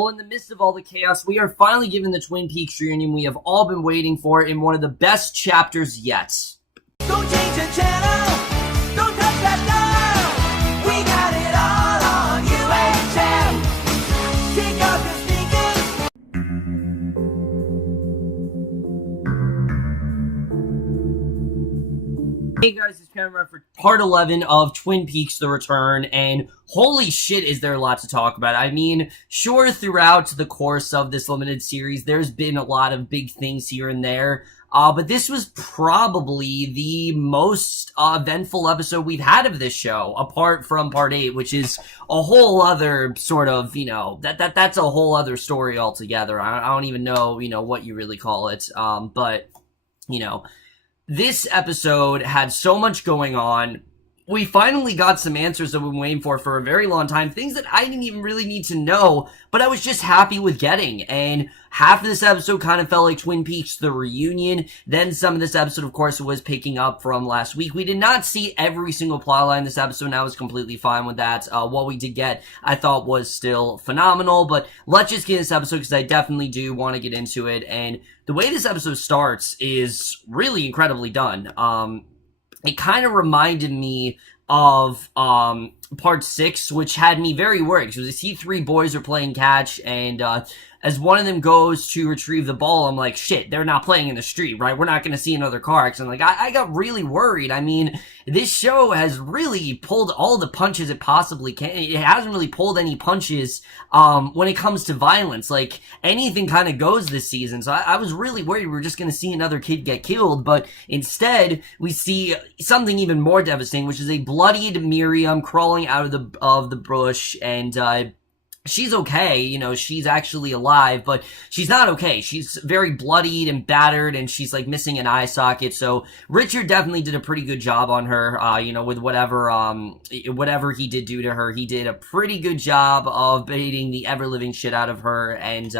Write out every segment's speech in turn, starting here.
Well, in the midst of all the chaos, we are finally given the Twin Peaks reunion we have all been waiting for in one of the best chapters yet. Don't change the channel, don't touch that dial. We got it all on UHF. Take off your Hey guys, it's Cameron for part 11 of Twin Peaks The Return, and holy shit is there a lot to talk about. I mean, sure, throughout the course of this limited series, there's been a lot of big things here and there, but this was probably the most eventful episode we've had of this show, apart from part 8, which is a whole other sort of, that's a whole other story altogether. I don't even know, what you really call it, but, this episode had so much going on. We finally got some answers that we've been waiting for a very long time. Things that I didn't even really need to know, but I was just happy with getting. And half of this episode kind of felt like Twin Peaks The Reunion. Then some of this episode, of course, was picking up from last week. We did not see every single plotline this episode, and I was completely fine with that. What we did get, I thought was still phenomenal. But let's just get into this episode, because I definitely do want to get into it. And the way this episode starts is really incredibly done. It kind of reminded me of part 6, which had me very worried, because we see 3 boys are playing catch, and as one of them goes to retrieve the ball, I'm like, shit, they're not playing in the street, right? We're not going to see another car accident. Like, I got really worried. I mean, this show has really pulled all the punches it possibly can. It hasn't really pulled any punches when it comes to violence. Like, anything kind of goes this season. So I was really worried we were just going to see another kid get killed, but instead, we see something even more devastating, which is a bloodied Miriam crawling out of the bush, and she's okay, she's actually alive, but she's not okay. She's very bloodied and battered, and she's, like, missing an eye socket, so Richard definitely did a pretty good job on her, with whatever he did do to her. He did a pretty good job of baiting the ever-living shit out of her, and,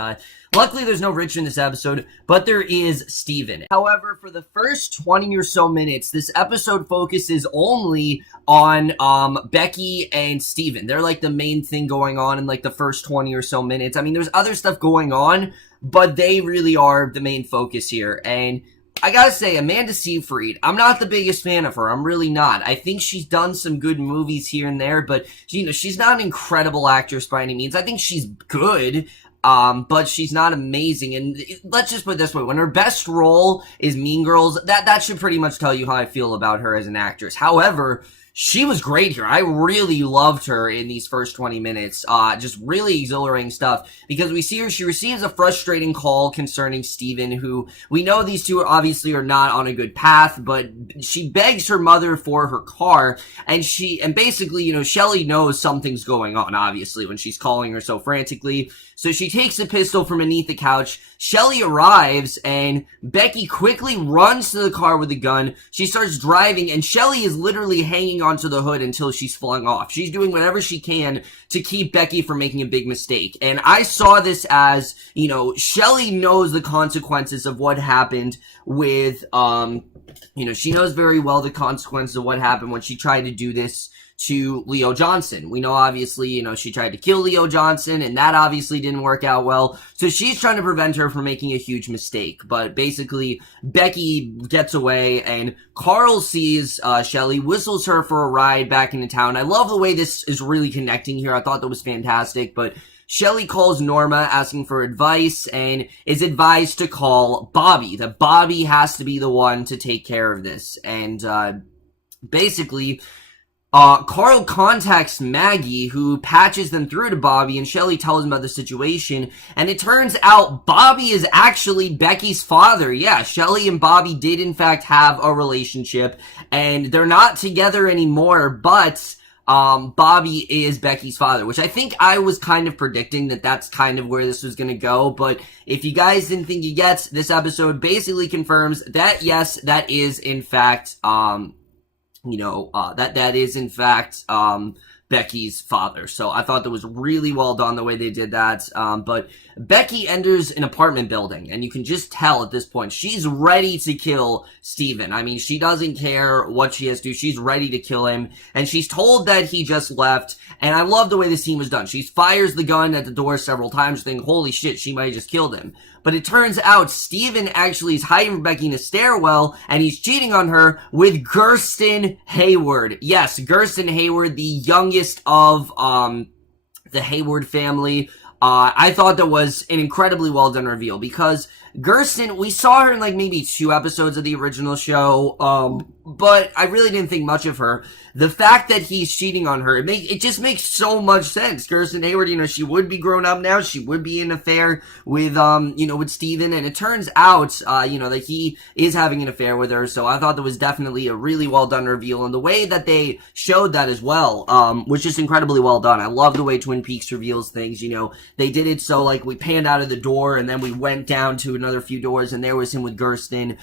luckily, there's no Richard in this episode, but there is Steven. However, for the first 20 or so minutes, this episode focuses only on Becky and Steven. They're like the main thing going on in like the first 20 or so minutes. I mean, there's other stuff going on, but they really are the main focus here. And I gotta say, Amanda Seyfried, I'm not the biggest fan of her. I'm really not. I think she's done some good movies here and there, but, she's not an incredible actress by any means. I think she's good, but she's not amazing. And let's just put it this way. When her best role is Mean Girls, that should pretty much tell you how I feel about her as an actress. However, she was great here. I really loved her in these first 20 minutes. Just really exhilarating stuff, because we see her, she receives a frustrating call concerning Steven, who we know these two obviously are not on a good path, but she begs her mother for her car, and basically, Shelly knows something's going on, obviously, when she's calling her so frantically. So she takes a pistol from beneath the couch. Shelly arrives, and Becky quickly runs to the car with a gun. She starts driving, and Shelly is literally hanging onto the hood until she's flung off. She's doing whatever she can to keep Becky from making a big mistake. And I saw this as, Shelly knows the consequences of what happened with, she knows very well the consequences of what happened when she tried to do this to Leo Johnson. We know, obviously, she tried to kill Leo Johnson, and that obviously didn't work out well. So she's trying to prevent her from making a huge mistake. But basically, Becky gets away, and Carl sees Shelly, whistles her for a ride back into town. I love the way this is really connecting here. I thought that was fantastic. But Shelly calls Norma asking for advice, and is advised to call Bobby. That Bobby has to be the one to take care of this. And basically, Carl contacts Maggie, who patches them through to Bobby, and Shelly tells him about the situation, and it turns out Bobby is actually Becky's father. Yeah, Shelly and Bobby did in fact have a relationship, and they're not together anymore, but Bobby is Becky's father, which I think I was kind of predicting that that's kind of where this was going to go. But if you guys didn't think you get, this episode basically confirms that yes, that is in fact, that is in fact, Becky's father. So I thought that was really well done the way they did that. But Becky enters an apartment building, and you can just tell at this point she's ready to kill Steven. I mean, she doesn't care what she has to do. She's ready to kill him, and she's told that he just left. And I love the way this scene was done. She fires the gun at the door several times, thinking, holy shit, she might have just killed him. But it turns out Steven actually is hiding from Becky in a stairwell, and he's cheating on her with Gersten Hayward. Yes, Gersten Hayward, the youngest of the Hayward family. I thought that was an incredibly well done reveal, because Gersten, we saw her in like maybe 2 episodes of the original show, but I really didn't think much of her. The fact that he's cheating on her, it just makes so much sense. Gersten Hayward, you know, she would be grown up now. She would be in an affair with, you know, with Steven. And it turns out, you know, that he is having an affair with her. So I thought that was definitely a really well done reveal. And the way that they showed that as well, was just incredibly well done. I love the way Twin Peaks reveals things. You know, they did it so like we panned out of the door and then we went down to another few doors and there was him with Gersten.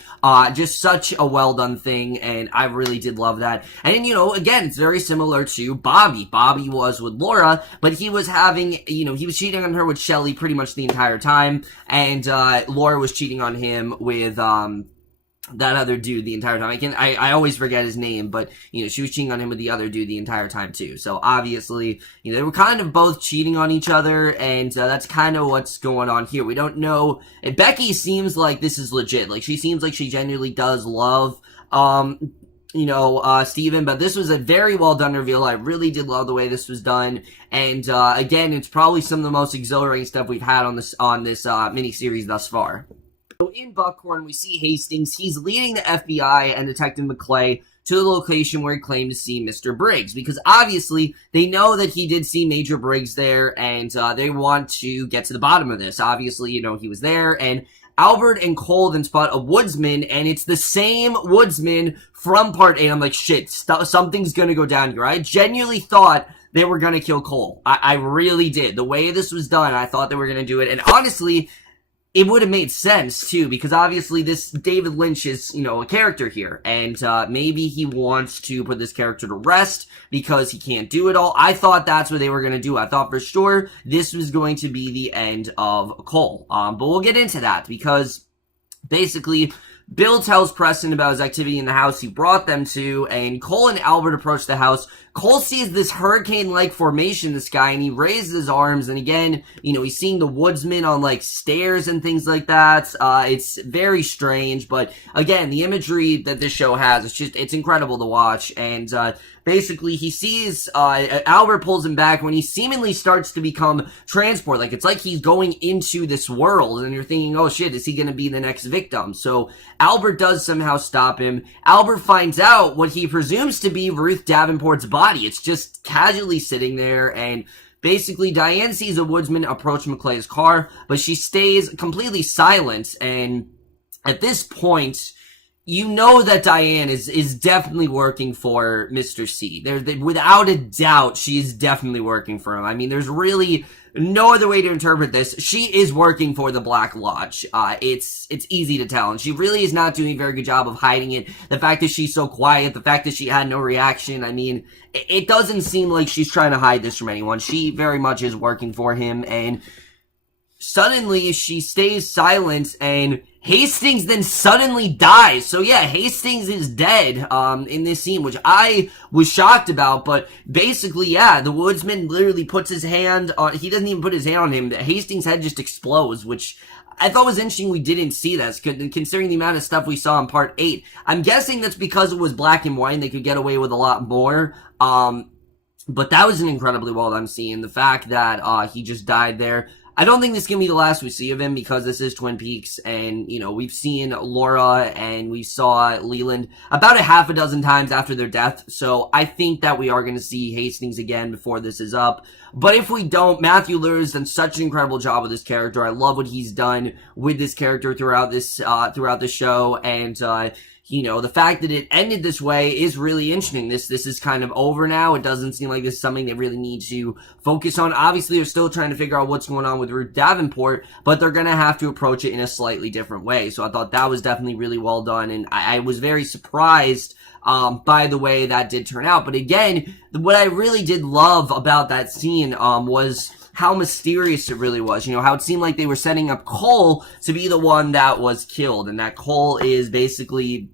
Just such a well done thing. And I really did love that. And, you know, again, it's very similar to Bobby. Bobby was with Laura, but he was having, you know, he was cheating on her with Shelly pretty much the entire time, and Laura was cheating on him with that other dude the entire time. I always forget his name, but, you know, she was cheating on him with the other dude the entire time too. So obviously, you know, they were kind of both cheating on each other, and that's kind of what's going on here. We don't know. And Becky seems like this is legit. Like, she seems like she genuinely does love, you know, Steven, but this was a very well done reveal. I really did love the way this was done. And, again, it's probably some of the most exhilarating stuff we've had on this miniseries thus far. So in Buckhorn, we see Hastings. He's leading the FBI and Detective McClay to the location where he claimed to see Mr. Briggs, because obviously they know that he did see Major Briggs there, and they want to get to the bottom of this. Obviously, you know, he was there, and Albert and Cole then spot a woodsman, and it's the same woodsman from part 8. I'm like, shit, something's gonna go down here. I genuinely thought they were gonna kill Cole. I really did. The way this was done, I thought they were gonna do it, and honestly, it would have made sense, too, because obviously this David Lynch is, you know, a character here, and maybe he wants to put this character to rest because he can't do it all. I thought that's what they were going to do. I thought for sure this was going to be the end of Cole, but we'll get into that, because basically Bill tells Preston about his activity in the house he brought them to, and Cole and Albert approach the house. Cole sees this hurricane-like formation in the sky, and he raises his arms, and again, you know, he's seeing the woodsman on, like, stairs and things like that. It's very strange, but again, the imagery that this show has, it's incredible to watch, and basically, he sees, Albert pulls him back when he seemingly starts to become transport. Like, it's like he's going into this world, and you're thinking, oh shit, is he gonna be the next victim? So, Albert does somehow stop him. Albert finds out what he presumes to be Ruth Davenport's body. It's just casually sitting there, and basically Diane sees a woodsman approach McClay's car, but she stays completely silent, and at this point, you know that Diane is definitely working for Mr. C. Without a doubt, she is definitely working for him. I mean, there's really no other way to interpret this. She is working for the Black Lodge. It's easy to tell, and she really is not doing a very good job of hiding it. The fact that she's so quiet, the fact that she had no reaction, I mean, it doesn't seem like she's trying to hide this from anyone. She very much is working for him, and suddenly she stays silent, and Hastings then suddenly dies. So yeah, Hastings is dead in this scene, which I was shocked about, but basically, yeah, the woodsman literally puts his hand on, he doesn't even put his hand on him, Hastings' head just explodes, which I thought was interesting we didn't see this, considering the amount of stuff we saw in part 8. I'm guessing that's because it was black and white and they could get away with a lot more, but that was an incredibly well done scene. The fact that he just died there. I don't think this can be the last we see of him, because this is Twin Peaks, and, you know, we've seen Laura and we saw Leland about a half a dozen times after their death, so I think that we are going to see Hastings again before this is up. But if we don't, Matthew Lillard has done such an incredible job with this character. I love what he's done with this character throughout this show, and, you know, the fact that it ended this way is really interesting. This is kind of over now. It doesn't seem like this is something they really need to focus on. Obviously, they're still trying to figure out what's going on with Ruth Davenport, but they're going to have to approach it in a slightly different way. So I thought that was definitely really well done, and I was very surprised by the way that did turn out. But again, what I really did love about that scene, was how mysterious it really was. You know, how it seemed like they were setting up Cole to be the one that was killed, and that Cole is basically,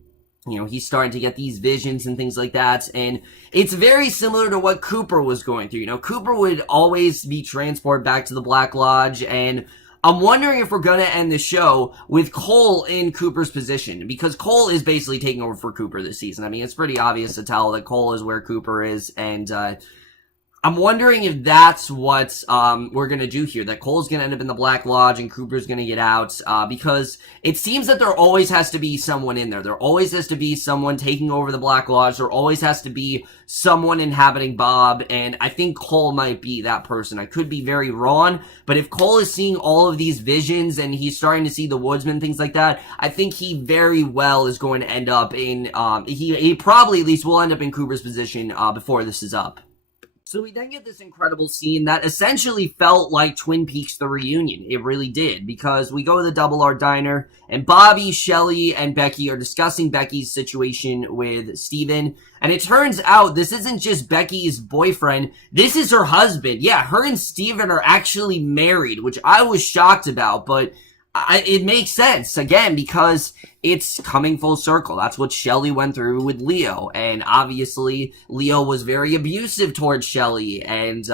you know, he's starting to get these visions and things like that, and it's very similar to what Cooper was going through. You know, Cooper would always be transported back to the Black Lodge, and I'm wondering if we're gonna end the show with Cole in Cooper's position, because Cole is basically taking over for Cooper this season. I mean, it's pretty obvious to tell that Cole is where Cooper is, and, I'm wondering if that's what we're gonna do here, that Cole's gonna end up in the Black Lodge and Cooper's gonna get out, because it seems that there always has to be someone in there. There always has to be someone taking over the Black Lodge. There always has to be someone inhabiting Bob, and I think Cole might be that person. I could be very wrong, but if Cole is seeing all of these visions and he's starting to see the woodsman, things like that, I think he very well is going to end up in, he probably at least will end up in Cooper's position, before this is up. So we then get this incredible scene that essentially felt like Twin Peaks The Reunion. It really did, because we go to the Double R Diner, and Bobby, Shelly, and Becky are discussing Becky's situation with Steven, and it turns out this isn't just Becky's boyfriend, this is her husband. Yeah, her and Steven are actually married, which I was shocked about, but it makes sense, again, because it's coming full circle. That's what Shelly went through with Leo, and obviously Leo was very abusive towards Shelly, and,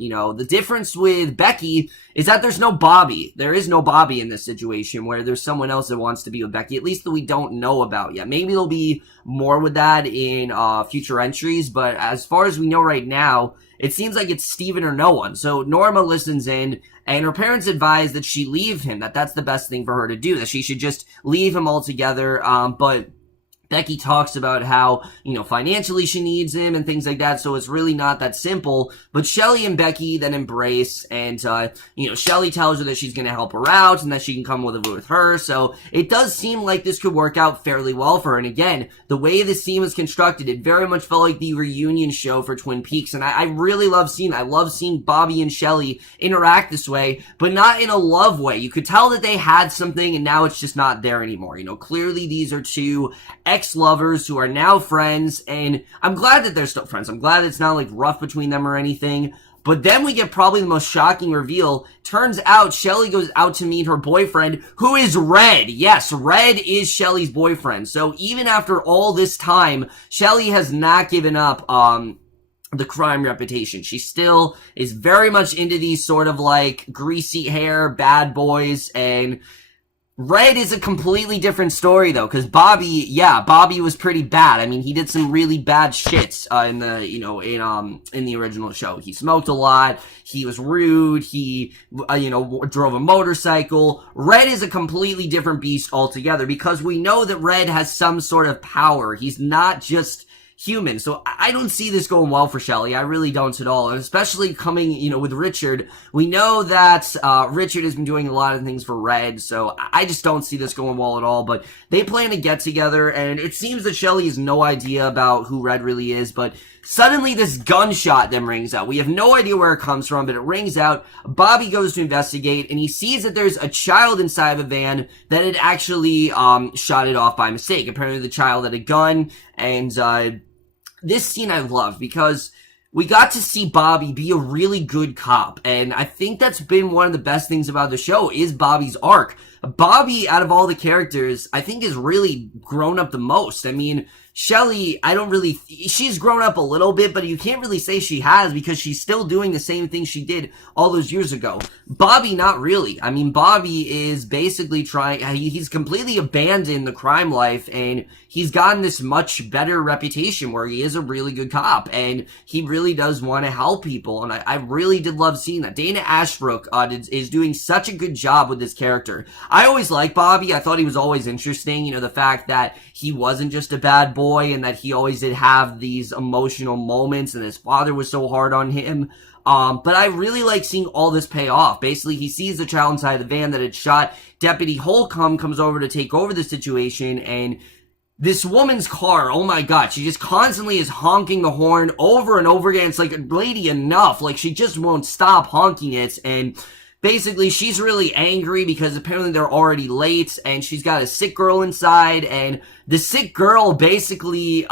you know, the difference with Becky is that there's no Bobby. There is no Bobby in this situation where there's someone else that wants to be with Becky, at least that we don't know about yet. Maybe there'll be more with that in, future entries, but as far as we know right now, it seems like it's Steven or no one. So Norma listens in, and her parents advise that she leave him, that's the best thing for her to do, that she should just leave him altogether, but Becky talks about how, you know, financially she needs him and things like that, so it's really not that simple. But Shelly and Becky then embrace, and, you know, Shelly tells her that she's gonna help her out and that she can come with her, so it does seem like this could work out fairly well for her. And again, the way this scene was constructed, it very much felt like the reunion show for Twin Peaks, and I really love seeing that. I love seeing Bobby and Shelly interact this way, but not in a love way. You could tell that they had something, and now it's just not there anymore. You know, clearly these are two ex-lovers who are now friends, and I'm glad that they're still friends. I'm glad it's not like rough between them or anything. But then we get probably the most shocking reveal. Turns out Shelly goes out to meet her boyfriend, who is Red. Yes, Red is Shelly's boyfriend. So even after all this time, Shelly has not given up the crime reputation. She still is very much into these sort of like greasy hair bad boys, and Red is a completely different story though, because Bobby was pretty bad. I mean, he did some really bad shits in the, you know, in the original show. He smoked a lot, he was rude, he, you know, drove a motorcycle. Red is a completely different beast altogether, because we know that Red has some sort of power. He's not just human. So I don't see this going well for Shelly. I really don't at all. And especially coming, you know, with Richard. We know that Richard has been doing a lot of things for Red, so I just don't see this going well at all. But they plan to get together, and it seems that Shelly has no idea about who Red really is, but suddenly this gunshot then rings out. We have no idea where it comes from, but it rings out. Bobby goes to investigate, and he sees that there's a child inside of a van that had actually shot it off by mistake. Apparently the child had a gun, and this scene I love, because we got to see Bobby be a really good cop, and I think that's been one of the best things about the show, is Bobby's arc. Bobby, out of all the characters, I think has really grown up the most. I mean, Shelly, she's grown up a little bit, but you can't really say she has, because she's still doing the same thing she did all those years ago. Bobby, not really. I mean, Bobby is basically he's completely abandoned the crime life, and he's gotten this much better reputation where he is a really good cop, and he really does want to help people, and I really did love seeing that. Dana Ashbrook is doing such a good job with this character. I always liked Bobby. I thought he was always interesting, you know, the fact that he wasn't just a bad boy, and that he always did have these emotional moments, and his father was so hard on him. But I really like seeing all this pay off. Basically, he sees the child inside the van that had shot. Deputy Holcomb comes over to take over the situation, and this woman's car, oh my god, she just constantly is honking the horn over and over again. It's like, lady, enough. Like, she just won't stop honking it, and basically she's really angry because apparently they're already late, and she's got a sick girl inside, and the sick girl basically,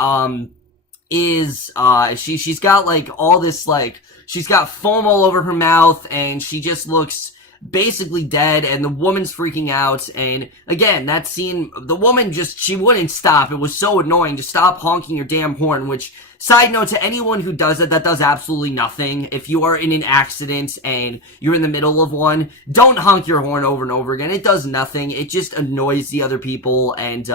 she's got like all this, like, she's got foam all over her mouth, and she just looks basically dead, and the woman's freaking out. And again, that scene, the woman she wouldn't stop. It was so annoying. Just stop honking your damn horn, which, side note to anyone who does it, that does absolutely nothing. If you are in an accident and you're in the middle of one, don't honk your horn over and over again. It does nothing. It just annoys the other people, and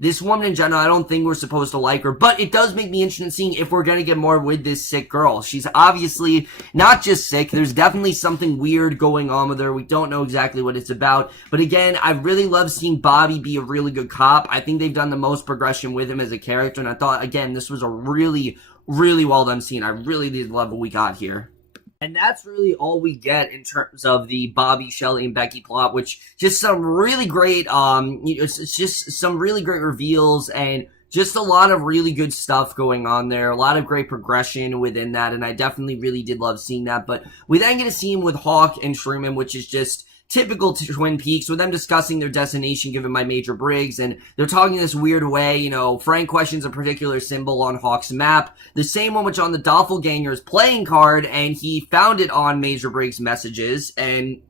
this woman in general, I don't think we're supposed to like her, but it does make me interested in seeing if we're gonna get more with this sick girl. She's obviously not just sick. There's definitely something weird going on with her. We don't know exactly what it's about, but again, I really love seeing Bobby be a really good cop. I think they've done the most progression with him as a character, and I thought, again, this was a really well done scene. I really did love what we got here. And that's really all we get in terms of the Bobby, Shelley, and Becky plot, which just some really great, it's just some really great reveals, and just a lot of really good stuff going on there. A lot of great progression within that, and I definitely really did love seeing that. But we then get a scene with Hawk and Truman, which is just typical to Twin Peaks, with them discussing their destination given by Major Briggs, and they're talking this weird way. You know, Frank questions a particular symbol on Hawk's map, the same one which on the doppelganger's playing card, and he found it on Major Briggs' messages, and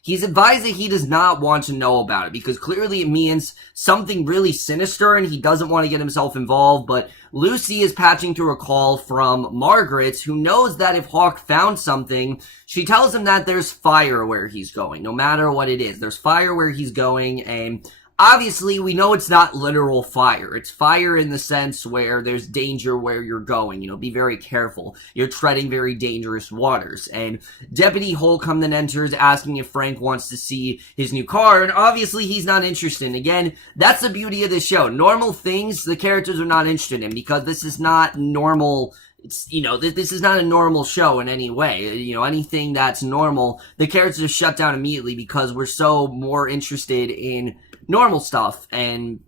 he's advised that he does not want to know about it because clearly it means something really sinister and he doesn't want to get himself involved. But Lucy is patching through a call from Margaret, who knows that if Hawk found something, she tells him that there's fire where he's going, no matter what it is. There's fire where he's going, and obviously, we know it's not literal fire. It's fire in the sense where there's danger where you're going. You know, be very careful. You're treading very dangerous waters. And Deputy Holcomb then enters asking if Frank wants to see his new car, and obviously he's not interested. And again, that's the beauty of this show. Normal things, the characters are not interested in, because this is not normal. It's, you know, this is not a normal show in any way. You know, anything that's normal, the characters are shut down immediately because we're so more interested in normal stuff. And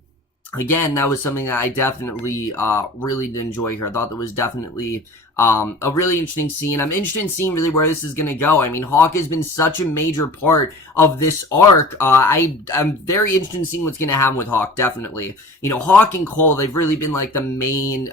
again, that was something that I definitely really did enjoy here. I thought that was definitely a really interesting scene. I'm interested in seeing really where this is going to go. I mean, Hawk has been such a major part of this arc. I'm very interested in seeing what's going to happen with Hawk, definitely. You know, Hawk and Cole, they've really been like the main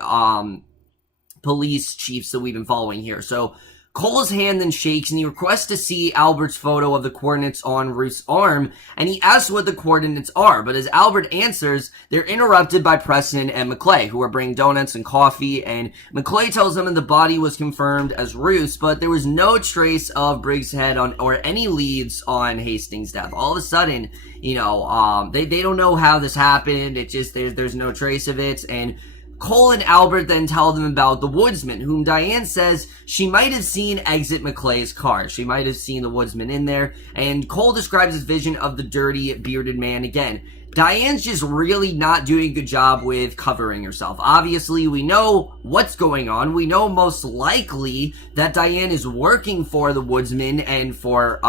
police chiefs that we've been following here. So Cole's hand then shakes, and he requests to see Albert's photo of the coordinates on Ruth's arm, and he asks what the coordinates are, but as Albert answers, they're interrupted by Preston and McClay, who are bringing donuts and coffee, and McClay tells them that the body was confirmed as Ruth's, but there was no trace of Briggs' head on, or any leads on Hastings' death. All of a sudden, you know, they don't know how this happened. It just, there's no trace of it, and Cole and Albert then tell them about the woodsman, whom Diane says she might have seen exit McClay's car. She might have seen the woodsman in there, and Cole describes his vision of the dirty, bearded man again. Diane's just really not doing a good job with covering herself. Obviously, we know what's going on. We know most likely that Diane is working for the woodsman and for,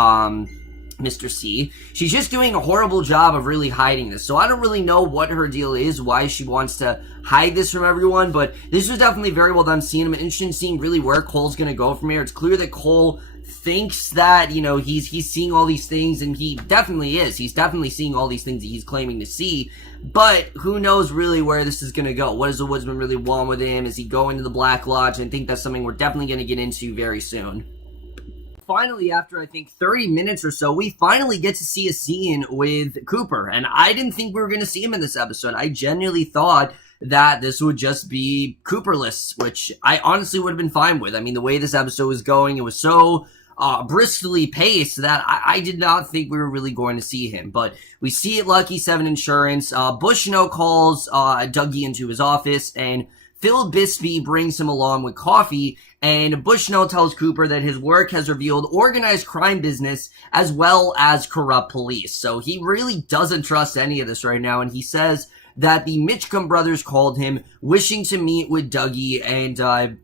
Mr. C. She's just doing a horrible job of really hiding this. So I don't really know what her deal is, why she wants to hide this from everyone, but this was definitely very well done scene. I'm interested in seeing really where Cole's gonna go from here. It's clear that Cole thinks that, you know, he's seeing all these things, and he definitely is. He's definitely seeing all these things that he's claiming to see, but who knows really where this is gonna go. What does the woodsman really want with him? Is he going to the Black Lodge? And I think that's something we're definitely gonna get into very soon. Finally, after I think 30 minutes or so, we finally get to see a scene with Cooper, and I didn't think we were going to see him in this episode. I genuinely thought that this would just be Cooperless, which I honestly would have been fine with. I mean, the way this episode was going, it was so briskly paced that I did not think we were really going to see him. But we see at Lucky 7 Insurance, Bushnell calls Dougie into his office, and Phil Bisbee brings him along with coffee, and Bushnell tells Cooper that his work has revealed organized crime business as well as corrupt police. So he really doesn't trust any of this right now, and he says that the Mitchum brothers called him wishing to meet with Dougie, and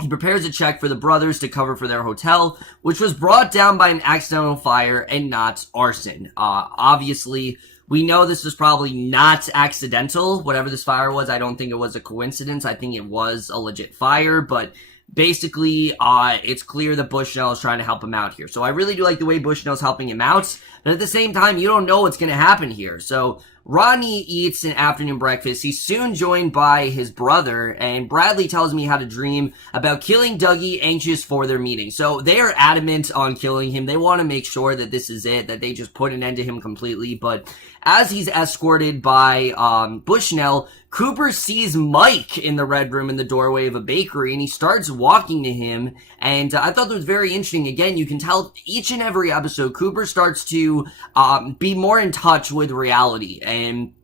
he prepares a check for the brothers to cover for their hotel, which was brought down by an accidental fire and not arson. Obviously, we know this was probably not accidental. Whatever this fire was, I don't think it was a coincidence. I think it was a legit fire, but basically, it's clear that Bushnell is trying to help him out here. So I really do like the way Bushnell's helping him out, but at the same time, you don't know what's going to happen here. So Rodney eats an afternoon breakfast. He's soon joined by his brother, and Bradley tells me how to dream about killing Dougie, anxious for their meeting. So they are adamant on killing him. They want to make sure that this is it, that they just put an end to him completely. But as he's escorted by Bushnell, Cooper sees Mike in the red room in the doorway of a bakery, and he starts walking to him, and I thought that was very interesting. Again, you can tell each and every episode, Cooper starts to be more in touch with reality, and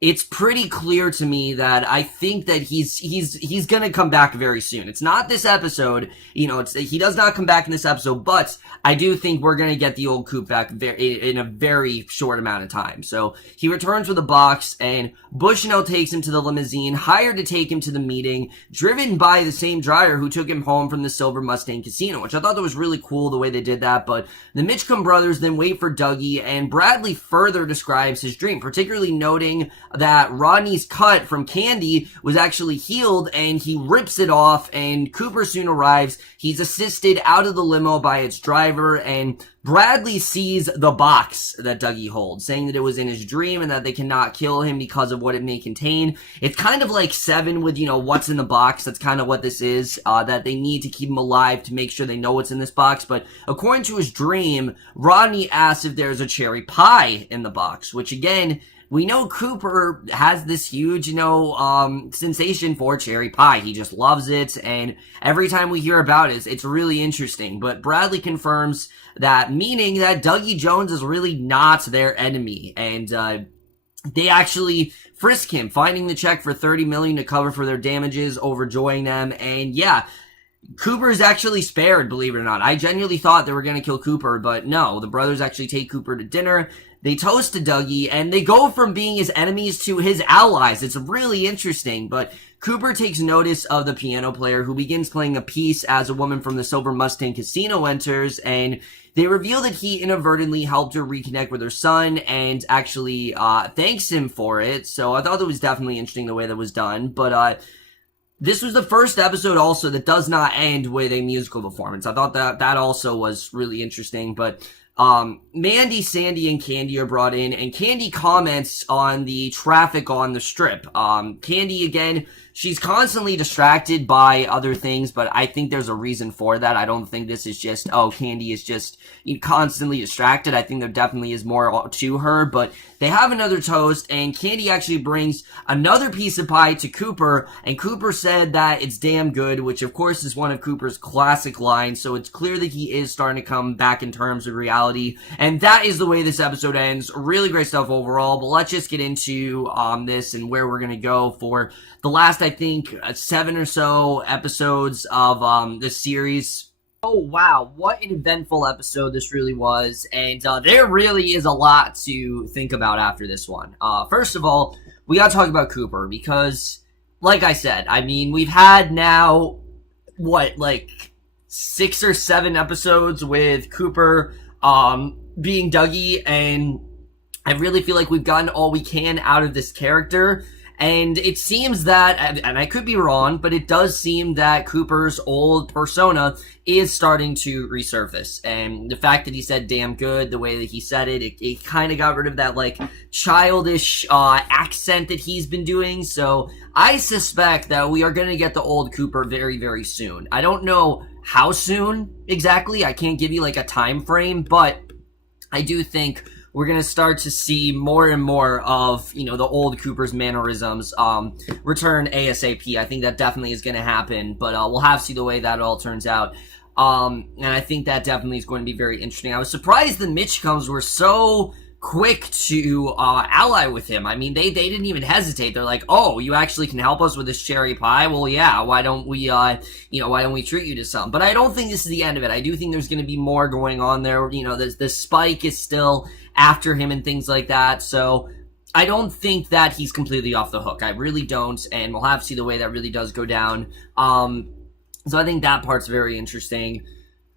it's pretty clear to me that I think that he's gonna come back very soon. It's not this episode, he does not come back in this episode, but I do think we're gonna get the old Coop back in a very short amount of time. So he returns with a box, and Bushnell takes him to the limousine, hired to take him to the meeting, driven by the same driver who took him home from the Silver Mustang Casino, which I thought that was really cool the way they did that. But the Mitchum brothers then wait for Dougie, and Bradley further describes his dream, particularly noting that Rodney's cut from Candie was actually healed, and he rips it off, and Cooper soon arrives. He's assisted out of the limo by its driver, and Bradley sees the box that Dougie holds, saying that it was in his dream and that they cannot kill him because of what it may contain. It's kind of like Seven with, what's in the box. That's kind of what this is, that they need to keep him alive to make sure they know what's in this box. But according to his dream, Rodney asks if there's a cherry pie in the box, which again, we know Cooper has this huge, sensation for cherry pie. He just loves it, and every time we hear about it, it's really interesting. But Bradley confirms that, meaning that Dougie Jones is really not their enemy, and they actually frisk him, finding the check for $30 million to cover for their damages, overjoying them, and yeah, Cooper is actually spared, believe it or not. I genuinely thought they were going to kill Cooper, but no, the brothers actually take Cooper to dinner. They toast to Dougie, and they go from being his enemies to his allies. It's really interesting, but Cooper takes notice of the piano player, who begins playing a piece as a woman from the Silver Mustang Casino enters, and they reveal that he inadvertently helped her reconnect with her son, and actually thanks him for it. So I thought that was definitely interesting the way that was done, but this was the first episode also that does not end with a musical performance. I thought that also was really interesting, but Mandy, Sandy, and Candie are brought in, and Candie comments on the traffic on the strip. Candie, again, she's constantly distracted by other things, but I think there's a reason for that. I don't think this is just, Candie is just constantly distracted. I think there definitely is more to her, but they have another toast, and Candie actually brings another piece of pie to Cooper, and Cooper said that it's damn good, which of course is one of Cooper's classic lines, so it's clear that he is starting to come back in terms of reality, and that is the way this episode ends. Really great stuff overall, but let's just get into this and where we're going to go for the last, I think, 7 or so episodes of this series. Oh, wow, what an eventful episode this really was, and there really is a lot to think about after this one. First of all, we gotta talk about Cooper, because, like I said, I mean, we've had now, 6 or 7 episodes with Cooper being Dougie, and I really feel like we've gotten all we can out of this character. And it seems that, and I could be wrong, but it does seem that Cooper's old persona is starting to resurface. And the fact that he said damn good, the way that he said it kind of got rid of that, childish accent that he's been doing. So I suspect that we are going to get the old Cooper very, very soon. I don't know how soon exactly. I can't give you, a time frame, but I do think we're going to start to see more and more of, the old Cooper's mannerisms return ASAP. I think that definitely is going to happen, but we'll have to see the way that all turns out. And I think that definitely is going to be very interesting. I was surprised the Mitchums were so quick to ally with him. I mean, they didn't even hesitate. They're like, oh, you actually can help us with this cherry pie? Well, yeah, why don't we treat you to some? But I don't think this is the end of it. I do think there's going to be more going on there. The Spike is still after him and things like that, so I don't think that he's completely off the hook. I really don't, and we'll have to see the way that really does go down. So I think that part's very interesting.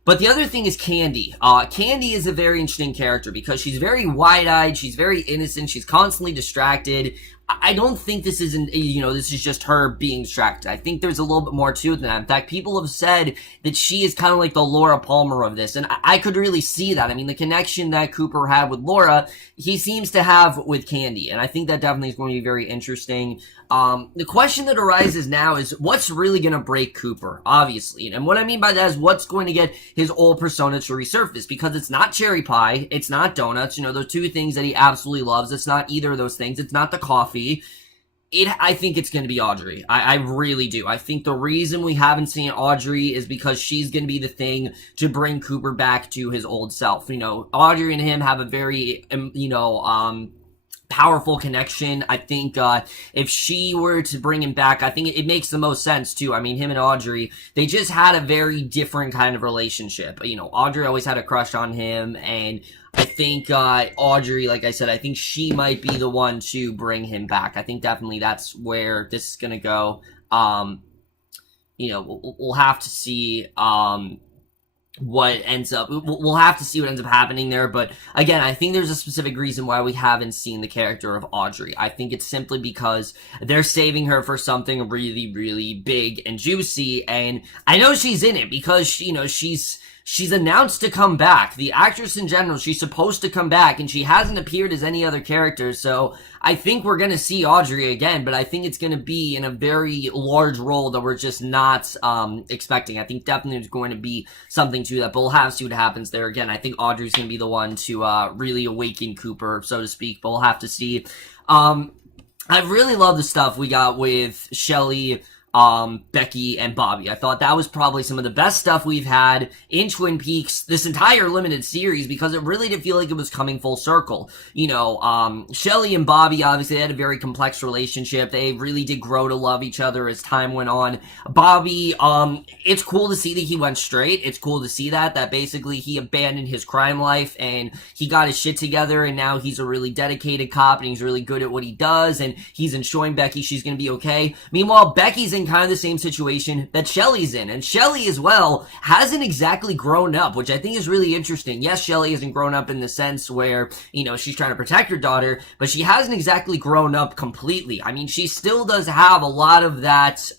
But the other thing is Candie. Candie is a very interesting character because she's very wide-eyed, she's very innocent, she's constantly distracted. I don't think this isn't, this is just her being distracted. I think there's a little bit more to it than that. In fact, people have said that she is kind of like the Laura Palmer of this, and I could really see that. I mean, the connection that Cooper had with Laura, he seems to have with Candie, and I think that definitely is going to be very interesting. The question that arises now is what's really going to break Cooper, obviously. And what I mean by that is what's going to get his old persona to resurface, because it's not cherry pie, it's not donuts, those two things that he absolutely loves. It's not either of those things. It's not the coffee. I think it's going to be Audrey. I really do. I think the reason we haven't seen Audrey is because she's going to be the thing to bring Cooper back to his old self. Audrey and him have a very, powerful connection. I think if she were to bring him back, I think it makes the most sense too. I mean, him and Audrey, they just had a very different kind of relationship. Audrey always had a crush on him, and I think Audrey, like I said, I think she might be the one to bring him back. I think definitely that's where this is gonna go. We'll have to see what ends up, we'll have to see what ends up happening there, but again, I think there's a specific reason why we haven't seen the character of Audrey. I think it's simply because they're saving her for something really, really big and juicy, and I know she's in it because, she's announced to come back. The actress in general, she's supposed to come back, and she hasn't appeared as any other character, so I think we're gonna see Audrey again, but I think it's gonna be in a very large role that we're just not expecting. I think definitely there's going to be something to that, but we'll have to see what happens there. Again, I think Audrey's gonna be the one to really awaken Cooper, so to speak, but we'll have to see. I really love the stuff we got with Shelley, Becky, and Bobby. I thought that was probably some of the best stuff we've had in Twin Peaks this entire limited series, because it really did feel like it was coming full circle. Shelley and Bobby, obviously, they had a very complex relationship. They really did grow to love each other as time went on. Bobby, it's cool to see that he went straight. It's cool to see that basically he abandoned his crime life and he got his shit together, and now he's a really dedicated cop and he's really good at what he does, and he's ensuring Becky, she's gonna be okay. Meanwhile, Becky's in kind of the same situation that Shelley's in, and Shelley as well hasn't exactly grown up, which I think is really interesting. Yes, Shelley hasn't grown up in the sense where, she's trying to protect her daughter, but she hasn't exactly grown up completely. I mean, she still does have a lot of that,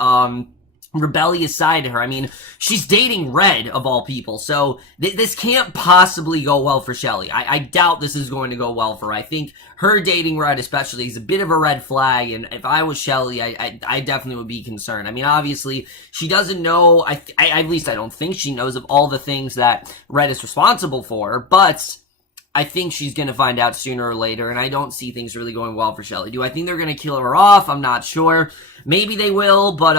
rebellious side to her. I mean, she's dating Red, of all people, so this can't possibly go well for Shelley. I doubt this is going to go well for her. I think her dating Red especially is a bit of a red flag, and if I was Shelley, I definitely would be concerned. I mean, obviously, she doesn't know, at least I don't think she knows of all the things that Red is responsible for, but I think she's going to find out sooner or later, and I don't see things really going well for Shelley. Do I think they're going to kill her off? I'm not sure. Maybe they will, but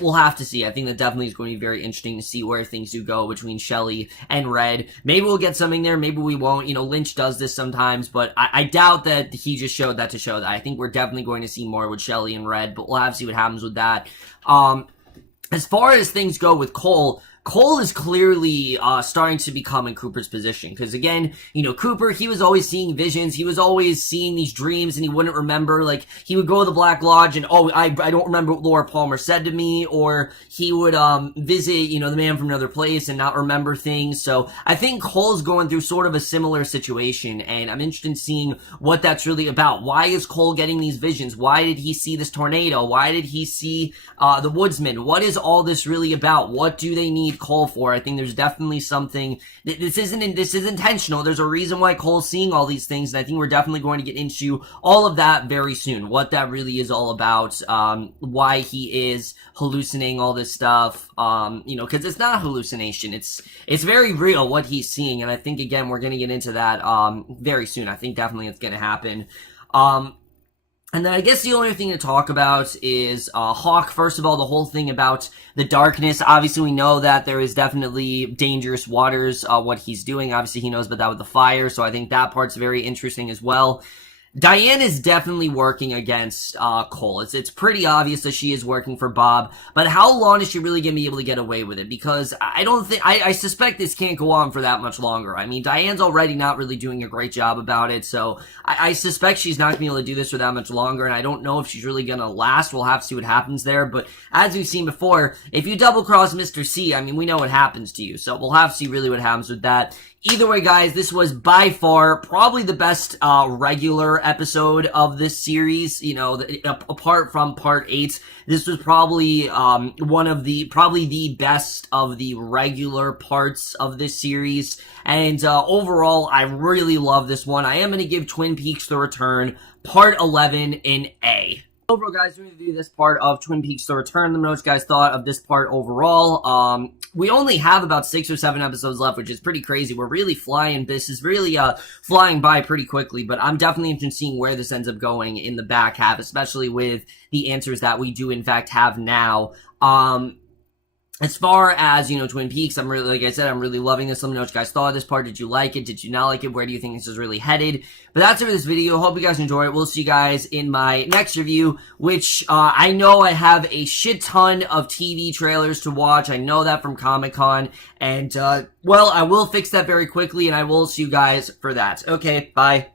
we'll have to see. I think that definitely is going to be very interesting to see where things do go between Shelley and Red. Maybe we'll get something there, maybe we won't. Lynch does this sometimes, but I doubt that he just showed that to show that. I think we're definitely going to see more with Shelley and Red, but we'll have to see what happens with that. As far as things go with Cole is clearly starting to become in Cooper's position, because again, Cooper, he was always seeing visions, he was always seeing these dreams, and he wouldn't remember. Like, he would go to the Black Lodge and, I don't remember what Laura Palmer said to me, or he would visit, the man from another place and not remember things. So I think Cole's going through sort of a similar situation, and I'm interested in seeing what that's really about. Why is Cole getting these visions? Why did he see this tornado? Why did he see the woodsman? What is all this really about? What do they need Cole for? I think there's definitely something. This is intentional. There's a reason why Cole's seeing all these things, and I think we're definitely going to get into all of that very soon. What that really is all about, why he is hallucinating all this stuff, because it's not a hallucination. It's very real what he's seeing, and I think again we're going to get into that very soon. I think definitely it's going to happen. And then I guess the only thing to talk about is Hawk. First of all, the whole thing about the darkness. Obviously, we know that there is definitely dangerous waters, what he's doing. Obviously, he knows about that with the fire, so I think that part's very interesting as well. Diane is definitely working against Cole. It's pretty obvious that she is working for Bob, but how long is she really going to be able to get away with it? Because I suspect this can't go on for that much longer. I mean, Diane's already not really doing a great job about it, so I suspect she's not going to be able to do this for that much longer, and I don't know if she's really going to last. We'll have to see what happens there, but as we've seen before, if you double-cross Mr. C, I mean, we know what happens to you, so we'll have to see really what happens with that. Either way, guys, this was by far probably the best regular episode of this series. You know, apart from part 8, this was probably probably the best of the regular parts of this series. And overall, I really love this one. I am going to give Twin Peaks: The Return Part 11 an A. Overall, guys, we're going to do this part of Twin Peaks: The Return. Let me know what you guys thought of this part overall. We only have about 6 or 7 episodes left, which is pretty crazy. We're really flying. This is really flying by pretty quickly, but I'm definitely interested in seeing where this ends up going in the back half, especially with the answers that we do, in fact, have now. As far as, you know, Twin Peaks, I'm really, like I said, I'm really loving this. Let me know what you guys thought of this part. Did you like it? Did you not like it? Where do you think this is really headed? But that's it for this video. Hope you guys enjoy it. We'll see you guys in my next review, which, I know I have a shit ton of TV trailers to watch. I know that from Comic-Con. And, well, I will fix that very quickly, and I will see you guys for that. Okay, bye.